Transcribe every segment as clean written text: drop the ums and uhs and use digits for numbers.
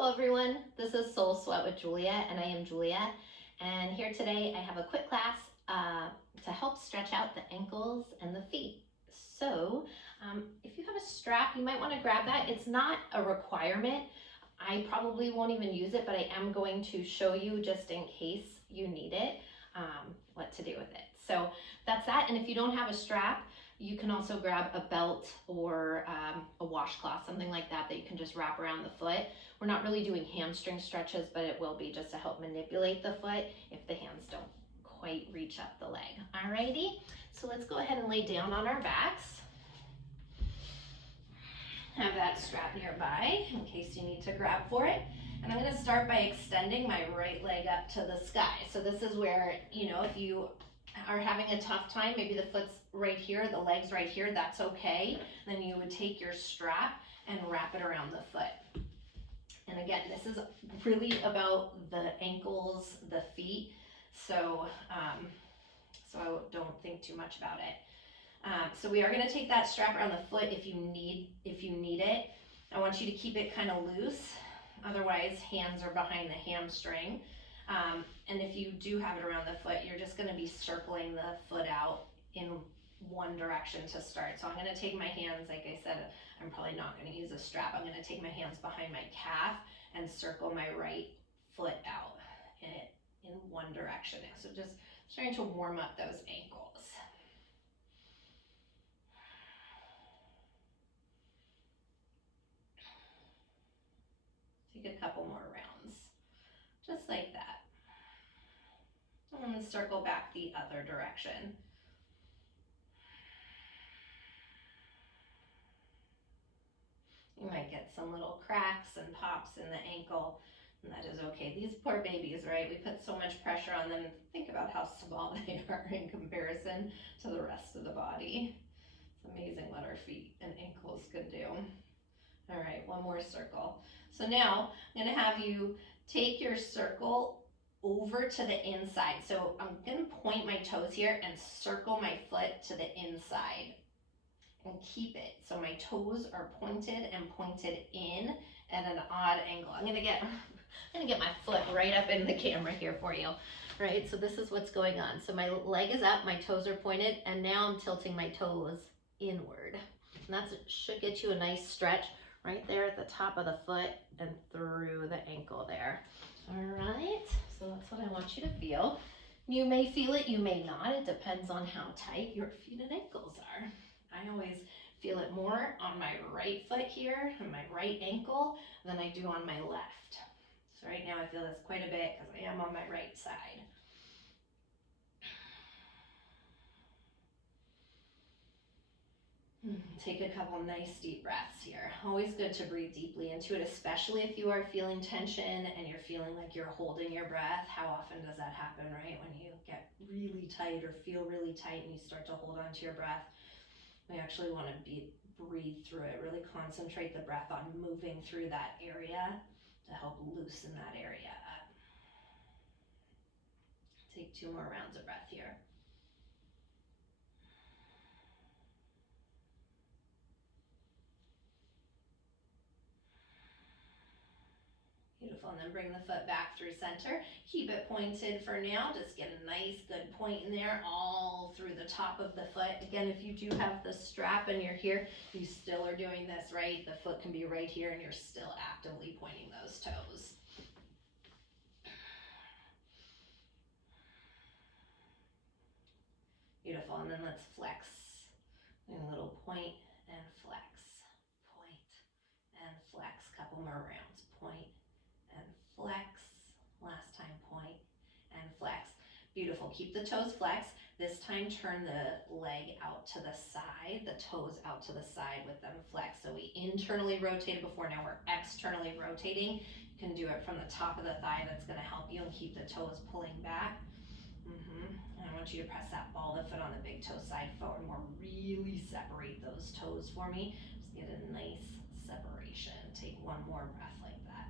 Hello everyone, this is Soul Sweat with Julia, and I am Julia. And here today I have a quick class to help stretch out the ankles and the feet. So if you have a strap, you might want to grab that. It's not a requirement. I probably won't even use it, but I am going to show you just in case you need it, what to do with it. So that's that. And if you don't have a strap, you can also grab a belt or a washcloth, something like that, that you can just wrap around the foot. We're not really doing hamstring stretches, but it will be just to help manipulate the foot if the hands don't quite reach up the leg. Alrighty, so let's go ahead and lay down on our backs. Have that strap nearby in case you need to grab for it. And I'm gonna start by extending my right leg up to the sky. So this is where, if you are having a tough time, maybe the foot's right here, the leg's right here, that's okay. Then you would take your strap and wrap it around the foot. And again, this is really about the ankles, the feet, so I don't think too much about it. So we are going to take that strap around the foot if you need it. I want you to keep it kind of loose, otherwise hands are behind the hamstring. And if you do have it around the foot, you're just going to be circling the foot out in one direction to start. So I'm going to take my hands, like I said, I'm probably not going to use a strap. I'm going to take my hands behind my calf and circle my right foot out in one direction. So just starting to warm up those ankles. Take a couple more rounds, just like that. And then circle back the other direction. You might get some little cracks and pops in the ankle, and that is okay. These poor babies, right? We put so much pressure on them. Think about how small they are in comparison to the rest of the body. It's amazing what our feet and ankles can do. All right, one more circle. So now I'm gonna have you take your circle over to the inside. So I'm gonna point my toes here and circle my foot to the inside and keep it. So my toes are pointed and pointed in at an odd angle. I'm gonna get my foot right up in the camera here for you. Right, so this is what's going on. So my leg is up, my toes are pointed, and now I'm tilting my toes inward. And that should get you a nice stretch right there at the top of the foot and through the ankle there. All right, so that's what I want you to feel. You may feel it, you may not. It depends on how tight your feet and ankles are. I always feel it more on my right foot here and my right ankle than I do on my left. So right now I feel this quite a bit because I am on my right side. Take a couple nice deep breaths here. Always good to breathe deeply into it, especially if you are feeling tension and you're feeling like you're holding your breath. How often does that happen, right? When you get really tight or feel really tight and you start to hold on to your breath. We actually want to breathe through it, really concentrate the breath on moving through that area to help loosen that area up. Take 2 more rounds of breath here. Beautiful, and then bring the foot back through center. Keep it pointed for now. Just get a nice good point in there all through the top of the foot. Again, if you do have the strap and you're here, you still are doing this, right? The foot can be right here and you're still actively pointing those toes. Beautiful, and then let's flex. A little point and flex, point and flex. Couple more rounds, point and flex. Last time, point and flex. Beautiful, keep the toes flexed. This time turn the leg out to the side, the toes out to the side with them flexed. So we internally rotated before, now we're externally rotating. You can do it from the top of the thigh, that's gonna help you and keep the toes pulling back. And I want you to press that ball of the foot on the big toe side forward more. Really separate those toes for me. Just get a nice separation. Take one more breath like that.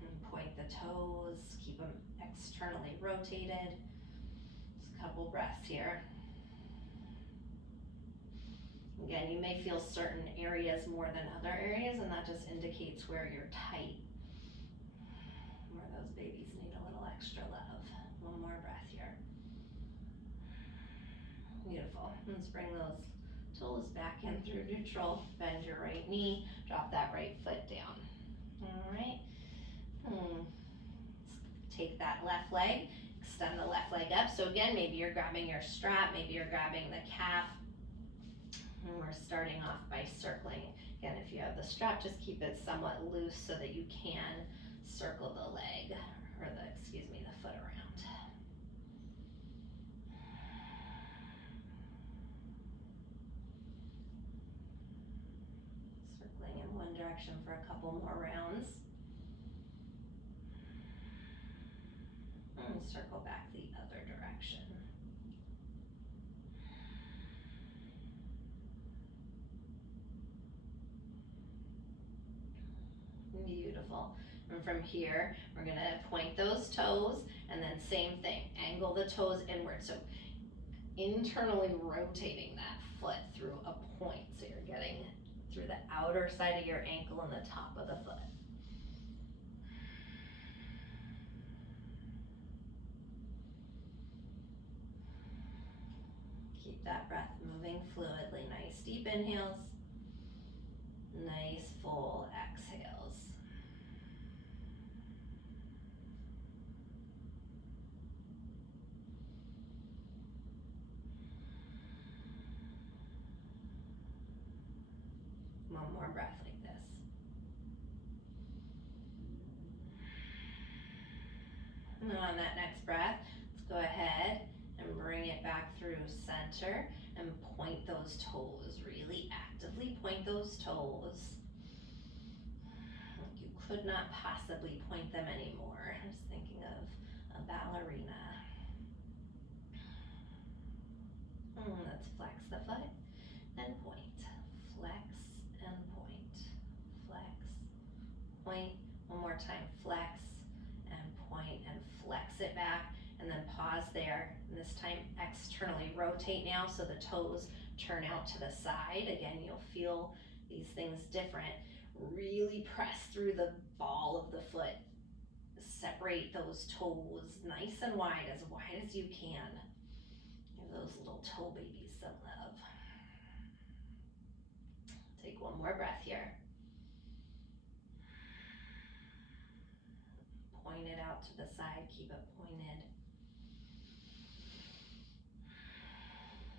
And point the toes, keep them externally rotated. Just a couple breaths here. Again, you may feel certain areas more than other areas, and that just indicates where you're tight, where those babies need a little extra love. One more breath here. Beautiful. Let's bring those toes back in through neutral. Bend your right knee, drop that right foot down. All right. Take that left leg, extend the left leg up. So again, maybe you're grabbing your strap, maybe you're grabbing the calf. And we're starting off by circling. Again, if you have the strap, just keep it somewhat loose so that you can circle the leg, or the foot around. Circling in one direction for a couple more rounds. And circle back the other direction. Beautiful. And from here, we're gonna point those toes, and then same thing, angle the toes inward. So internally rotating that foot through a point. So you're getting through the outer side of your ankle and the top of the foot. Keep that breath moving fluidly. Nice deep inhales. Nice full exhales. One more breath like this. And on that next breath, let's go ahead and bring it back through center and point those toes. Really actively point those toes. You could not possibly point them anymore. I was thinking of a ballerina. Let's flex the foot and point. Flex and point. Flex, point. One more time. Flex and point, and flex it back, and then pause there. And this time externally rotate now so the toes turn out to the side. Again, you'll feel these things different. Really press through the ball of the foot. Separate those toes nice and wide as you can. Give those little toe babies some love. Take one more breath here. Point it out to the side, keep it pointed.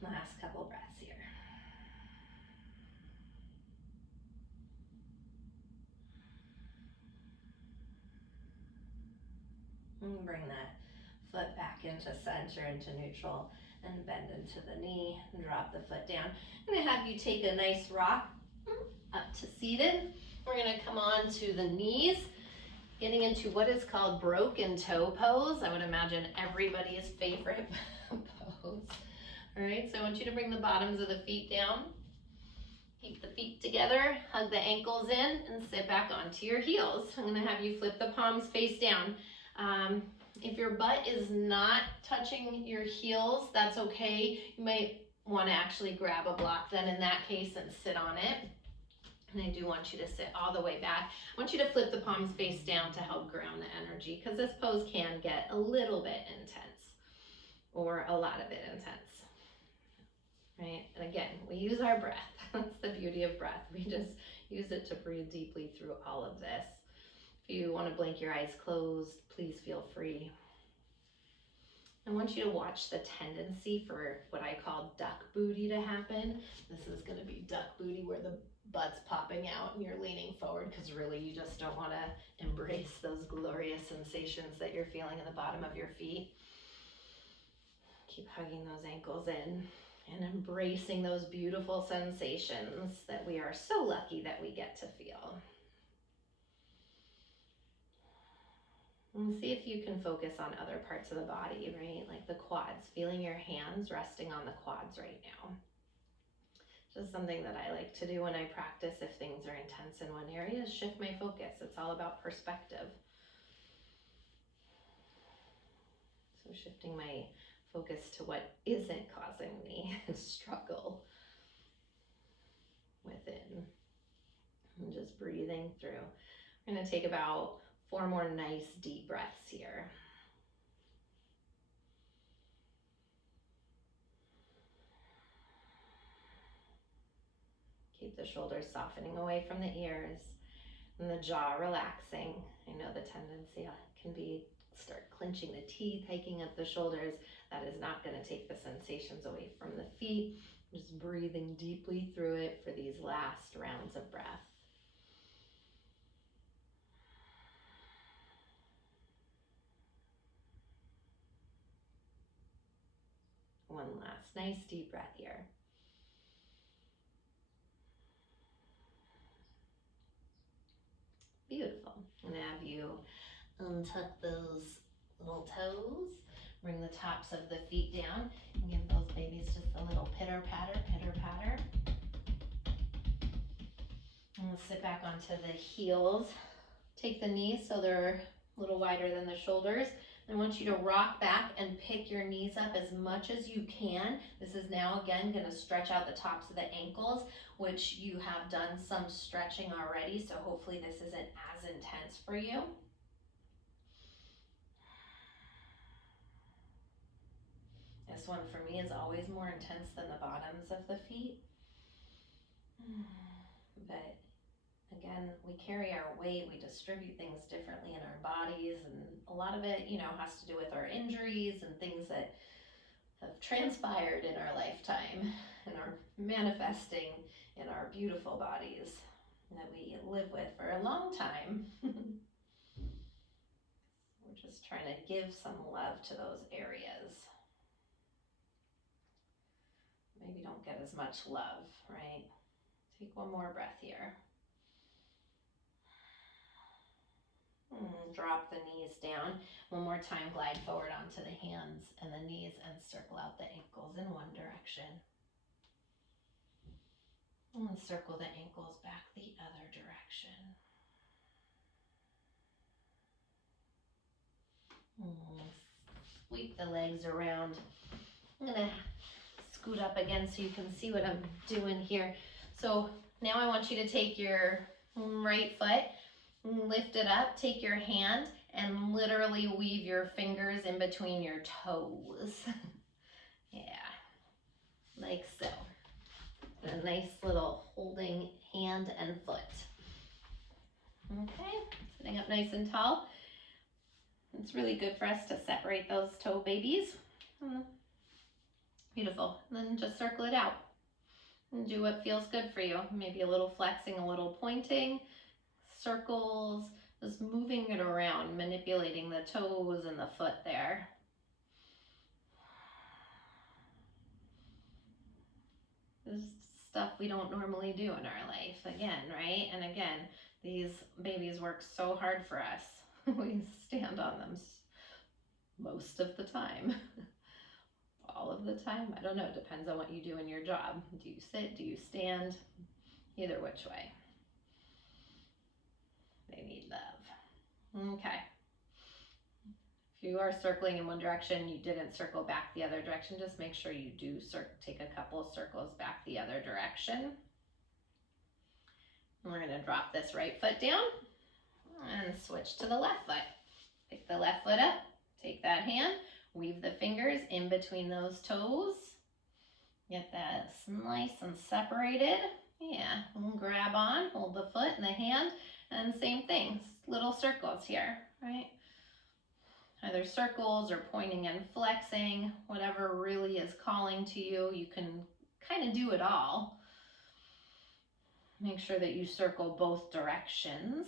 Last couple breaths here. And bring that foot back into center, into neutral, and bend into the knee, and drop the foot down. I'm gonna have you take a nice rock up to seated. We're gonna come on to the knees, getting into what is called broken toe pose. I would imagine everybody's favorite pose. All right, so I want you to bring the bottoms of the feet down. Keep the feet together, hug the ankles in, and sit back onto your heels. I'm gonna have you flip the palms face down. If your butt is not touching your heels, that's okay. You might want to actually grab a block then in that case and sit on it. And I do want you to sit all the way back. I want you to flip the palms face down to help ground the energy, because this pose can get a little bit intense, or a lot of it intense, right? And again, we use our breath. That's the beauty of breath. We just use it to breathe deeply through all of this. If you want to blink your eyes closed, please feel free. I want you to watch the tendency for what I call duck booty to happen. This is going to be duck booty, where the butt's popping out and you're leaning forward, because really you just don't want to embrace those glorious sensations that you're feeling in the bottom of your feet. Keep hugging those ankles in and embracing those beautiful sensations that we are so lucky that we get to feel. And see if you can focus on other parts of the body, right? Like the quads, feeling your hands resting on the quads right now. Just something that I like to do when I practice if things are intense in one area, is shift my focus. It's all about perspective. So shifting my focus to what isn't causing me struggle. softening through. We're gonna take about 4 more nice deep breaths here. Keep the shoulders softening away from the ears and the jaw relaxing. I know the tendency can be start clenching the teeth, hiking up the shoulders. That is not going to take the sensations away from the feet. Just breathing deeply through it for these last rounds of breath. One last nice deep breath here. Beautiful. I'm going to have you untuck those little toes. Bring the tops of the feet down and give those babies just a little pitter patter, pitter patter. And we'll sit back onto the heels. Take the knees so they're a little wider than the shoulders. I want you to rock back and pick your knees up as much as you can. This is now again going to stretch out the tops of the ankles, which you have done some stretching already, so hopefully this isn't as intense for you. This one for me is always more intense than the bottoms of the feet. But again, we carry our weight, we distribute things differently in our bodies, and a lot of it, has to do with our injuries and things that have transpired in our lifetime and are manifesting in our beautiful bodies that we live with for a long time. We're just trying to give some love to those areas. Maybe don't get as much love, right? Take one more breath here. Drop the knees down. One more time, glide forward onto the hands and the knees and circle out the ankles in one direction. And circle the ankles back the other direction. Sweep the legs around. I'm going to scoot up again so you can see what I'm doing here. So now I want you to take your right foot, lift it up, take your hand, and literally weave your fingers in between your toes. Yeah, like so. A nice little holding hand and foot. Okay, sitting up nice and tall. It's really good for us to separate those toe babies. Beautiful. And then just circle it out and do what feels good for you. Maybe a little flexing, a little pointing, circles, just moving it around, manipulating the toes and the foot there. This is stuff we don't normally do in our life, again, right? And again, these babies work so hard for us. We stand on them most of the time. All of the time, I don't know, it depends on what you do in your job. Do you sit, do you stand? Either which way. They need love. Okay. If you are circling in one direction, you didn't circle back the other direction, just make sure you do take a couple of circles back the other direction. And we're going to drop this right foot down and switch to the left foot. Pick the left foot up, take that hand, weave the fingers in between those toes. Get that nice and separated. Yeah, and grab on, hold the foot and the hand, and same thing, little circles here, right? Either circles or pointing and flexing, whatever really is calling to you. You can kind of do it all. Make sure that you circle both directions.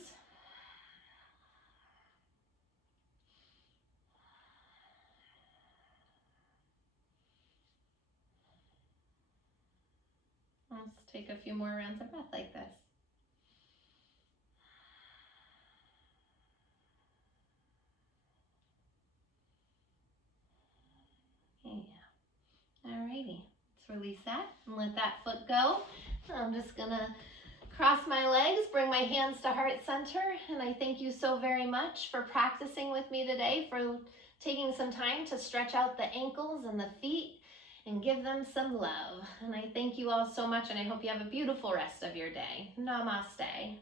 Let's take a few more rounds of breath like this. Yeah. Alrighty. Let's release that and let that foot go. I'm just gonna cross my legs, bring my hands to heart center, and I thank you so very much for practicing with me today, for taking some time to stretch out the ankles and the feet and give them some love. And I thank you all so much, and I hope you have a beautiful rest of your day. Namaste.